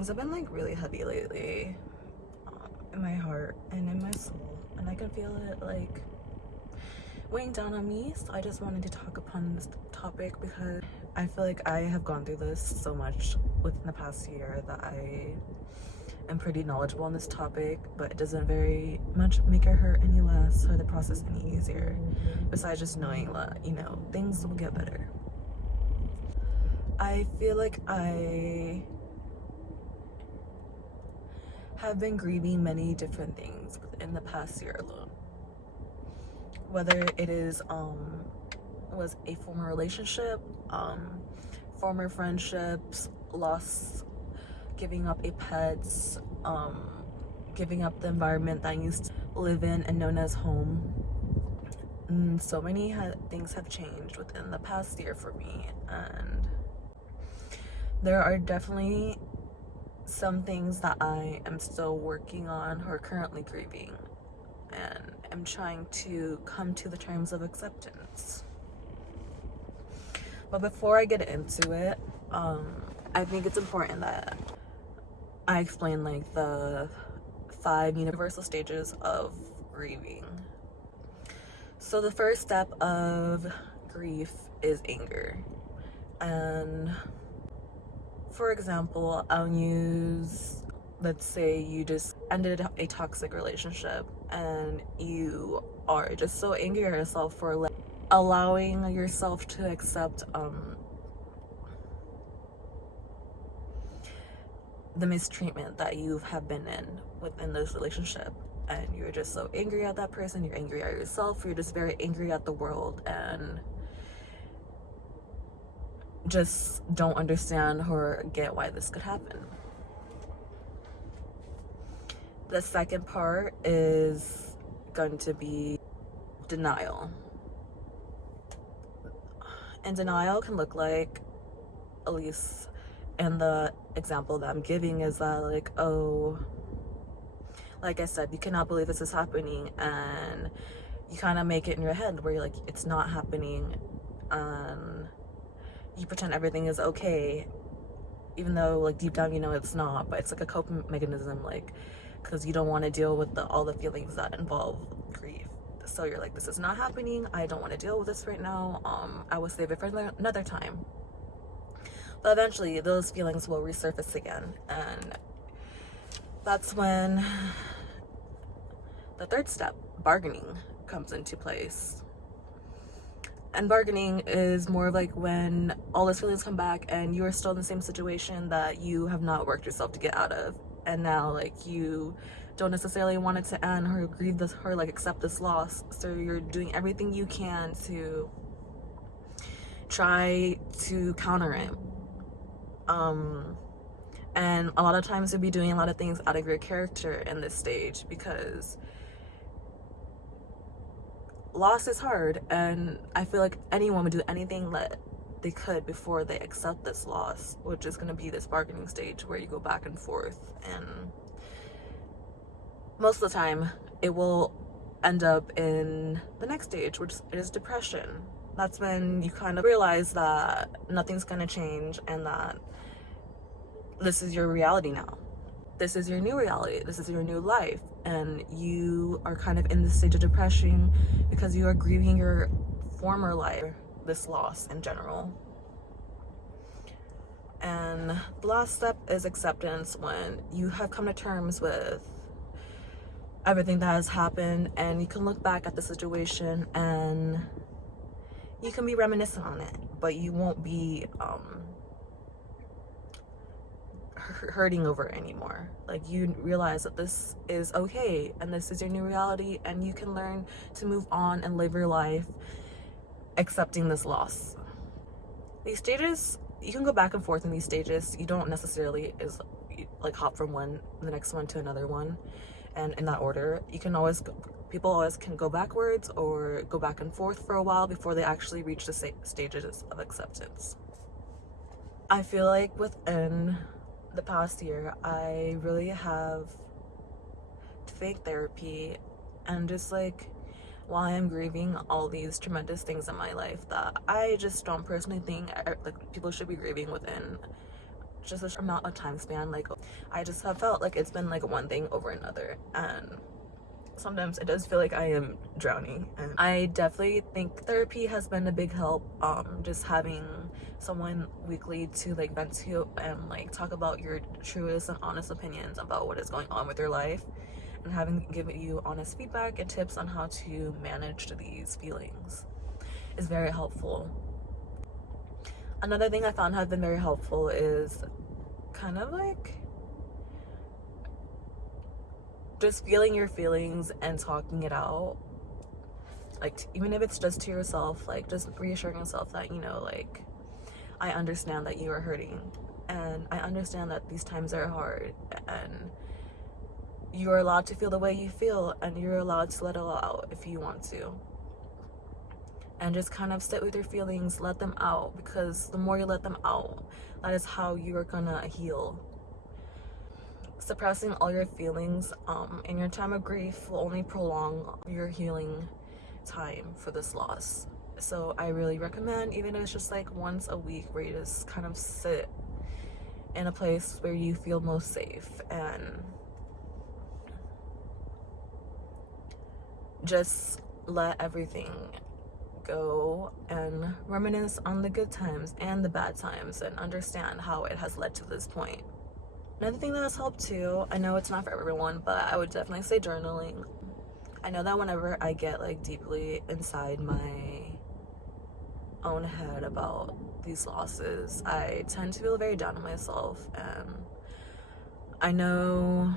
things have been like really heavy lately, in my heart and in my soul, and I can feel it like weighing down on me. So I just wanted to talk upon this topic because I feel like I have gone through this so much within the past year that I am pretty knowledgeable on this topic, but it doesn't very much make it hurt any less or the process any easier, besides just knowing that, you know, things will get better. I feel like I have been grieving many different things in the past year alone. Whether it is was a former relationship, former friendships, loss, giving up a pet, giving up the environment that I used to live in and known as home. So many things have changed within the past year for me, and there are definitely some things that I am still working on or currently grieving, and I'm trying to come to the terms of acceptance. But before I get into it, I think it's important that I explain like the 5 universal stages of grieving. So the first step of grief is anger. And for example, I'll use, let's say you just ended a toxic relationship and you are just so angry at yourself for like allowing yourself to accept the mistreatment that you have been in within this relationship, and you're just so angry at that person, you're angry at yourself, you're just very angry at the world and just don't understand or get why this could happen. The second part is going to be denial. And denial can look like, at least in the example that I'm giving, is that like, oh, like I said, you cannot believe this is happening, and you kind of make it in your head where you're like, it's not happening, and you pretend everything is okay, even though like deep down you know it's not. But it's like a coping mechanism, like, because you don't want to deal with all the feelings that involve grief. So you're like, this is not happening, I don't want to deal with this right now, I will save it for another time. But eventually those feelings will resurface again, and that's when the third step, bargaining, comes into place. And bargaining is more of like when all those feelings come back and you are still in the same situation that you have not worked yourself to get out of, and now like you don't necessarily want it to end or grieve this or like accept this loss, so you're doing everything you can to try to counter it. And a lot of times you'll be doing a lot of things out of your character in this stage, because loss is hard, and I feel like anyone would do anything that they could before they accept this loss, which is going to be this bargaining stage where you go back and forth, and most of the time it will end up in the next stage, which is depression. That's when you kind of realize that nothing's going to change and that this is your reality now. This is your new reality. This is your new life. And you are kind of in this stage of depression because you are grieving your former life, this loss in general. And the last step is acceptance, when you have come to terms with everything that has happened, and you can look back at the situation and you can be reminiscent on it, but you won't be hurting over it anymore. Like, you realize that this is okay and this is your new reality, and you can learn to move on and live your life accepting this loss. These stages, you can go back and forth in these stages. You don't necessarily like hop from the next one to another one, and in that order. You can always people always can go backwards or go back and forth for a while before they actually reach the stages of acceptance. I feel like within the past year, I really have to thank therapy, and just like, while I'm grieving all these tremendous things in my life that I just don't personally think like people should be grieving within just a amount of time span, like I just have felt like it's been like one thing over another, and sometimes it does feel like I am drowning. And I definitely think therapy has been a big help. Just having someone weekly to like vent to and like talk about your truest and honest opinions about what is going on with your life, and having given you honest feedback and tips on how to manage these feelings is very helpful. Another thing I found have been very helpful is kind of like just feeling your feelings and talking it out, like even if it's just to yourself, like just reassuring yourself that, you know, like I understand that you are hurting, and I understand that these times are hard, and you're allowed to feel the way you feel, and you're allowed to let it all out if you want to. And just kind of sit with your feelings, let them out, because the more you let them out, that is how you are gonna heal. Suppressing all your feelings in your time of grief will only prolong your healing time for this loss. So I really recommend, even if it's just like once a week, where you just kind of sit in a place where you feel most safe and just let everything go and reminisce on the good times and the bad times and understand how it has led to this point. Another thing that has helped too, I know it's not for everyone, but I would definitely say journaling. I know that whenever I get like deeply inside my own head about these losses, I tend to feel very down on myself, and I know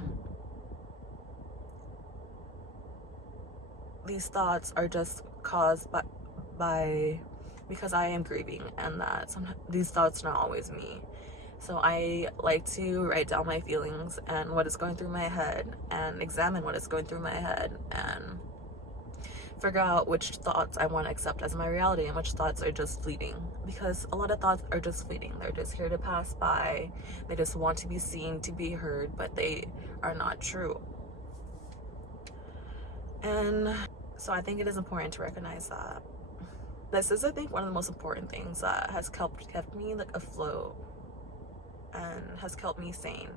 these thoughts are just caused by because I am grieving, and that sometimes these thoughts are not always me. So I like to write down my feelings and what is going through my head, and examine what is going through my head, and figure out which thoughts I want to accept as my reality and which thoughts are just fleeting. Because a lot of thoughts are just fleeting. They're just here to pass by. They just want to be seen, to be heard, but they are not true. And so I think it is important to recognize that. This is, I think, one of the most important things that has kept me like afloat and has kept me sane.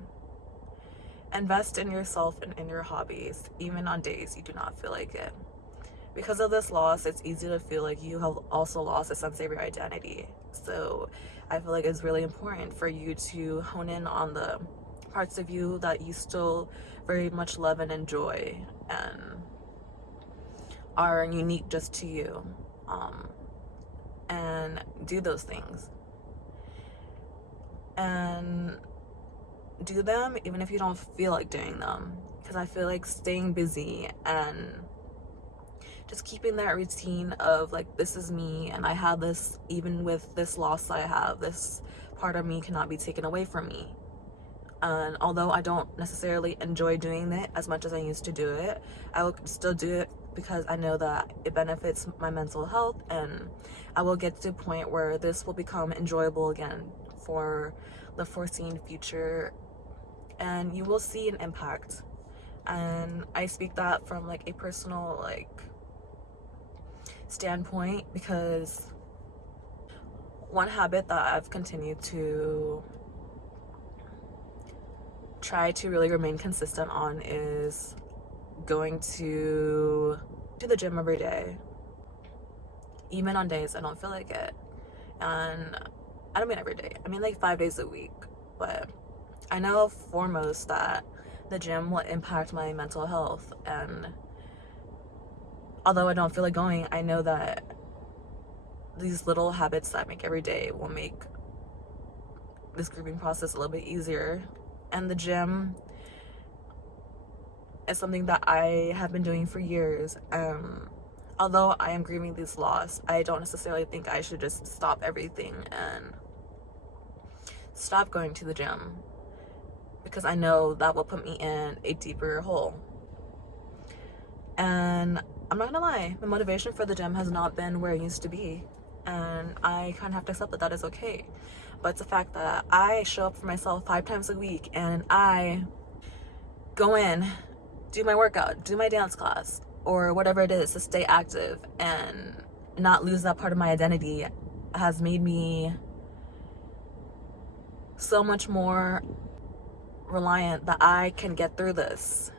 Invest in yourself and in your hobbies, even on days you do not feel like it. Because of this loss, it's easy to feel like you have also lost a sense of your identity. So I feel like it's really important for you to hone in on the parts of you that you still very much love and enjoy and are unique just to you, and do those things. And do them even if you don't feel like doing them, because I feel like staying busy and just keeping that routine of like, this is me and I have this, even with this loss I have, this part of me cannot be taken away from me. And although I don't necessarily enjoy doing it as much as I used to do it, I will still do it because I know that it benefits my mental health, and I will get to a point where this will become enjoyable again for the foreseen future, and you will see an impact. And I speak that from like a personal like standpoint, because one habit that I've continued to try to really remain consistent on is going to the gym every day, even on days I don't feel like it. And I don't mean every day, I mean like 5 days a week. But I know foremost that the gym will impact my mental health, and although I don't feel like going, I know that these little habits that I make every day will make this grieving process a little bit easier. And the gym is something that I have been doing for years. Although I am grieving this loss, I don't necessarily think I should just stop everything and stop going to the gym, because I know that will put me in a deeper hole. And I'm not gonna lie, the motivation for the gym has not been where it used to be, and I kind of have to accept that that is okay. But it's the fact that I show up for myself 5 times a week, and I go in, do my workout, do my dance class, or whatever it is to stay active and not lose that part of my identity, has made me so much more reliant that I can get through this.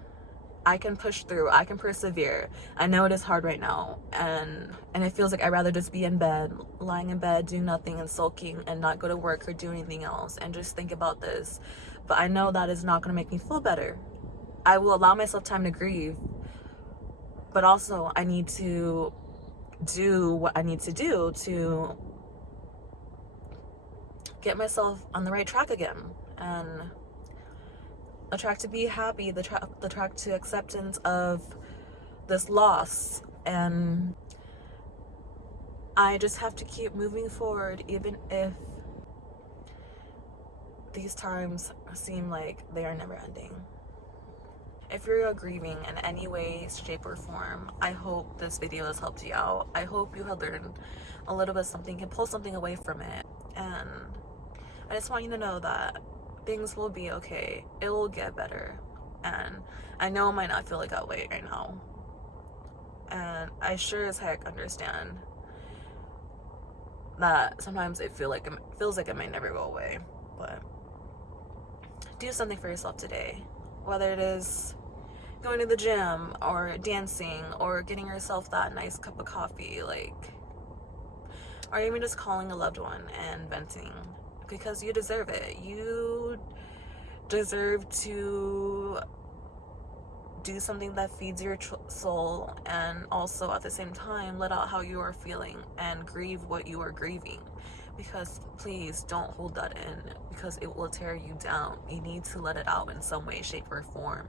I can push through. I can persevere. I know it is hard right now, and it feels like I'd rather just be in bed, lying in bed, doing nothing and sulking and not go to work or do anything else and just think about this. But I know that is not going to make me feel better. I will allow myself time to grieve, but also I need to do what I need to do to get myself on the right track again, and the track to be happy, the track to acceptance of this loss. And I just have to keep moving forward, even if these times seem like they are never ending. If you're grieving in any way, shape, or form, I hope this video has helped you out. I hope you have learned a little bit something, can pull something away from it. And I just want you to know that things will be okay. It will get better. And I know it might not feel like that way right now. And I sure as heck understand that sometimes it feels like it might never go away. But do something for yourself today. Whether it is going to the gym or dancing or getting yourself that nice cup of coffee, or even just calling a loved one and venting, because you deserve it. You deserve to do something that feeds your soul, and also at the same time let out how you are feeling and grieve what you are grieving. Because please don't hold that in, because it will tear you down. You need to let it out in some way, shape, or form.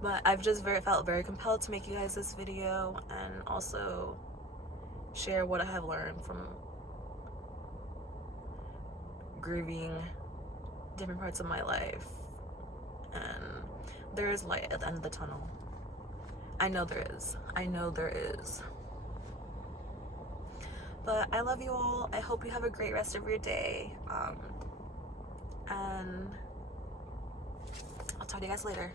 But I've just felt very compelled to make you guys this video and also share what I have learned from grieving different parts of my life. And there is light at the end of the tunnel. I know there is. I know there is. But I love you all. I hope you have a great rest of your day. And I'll talk to you guys later.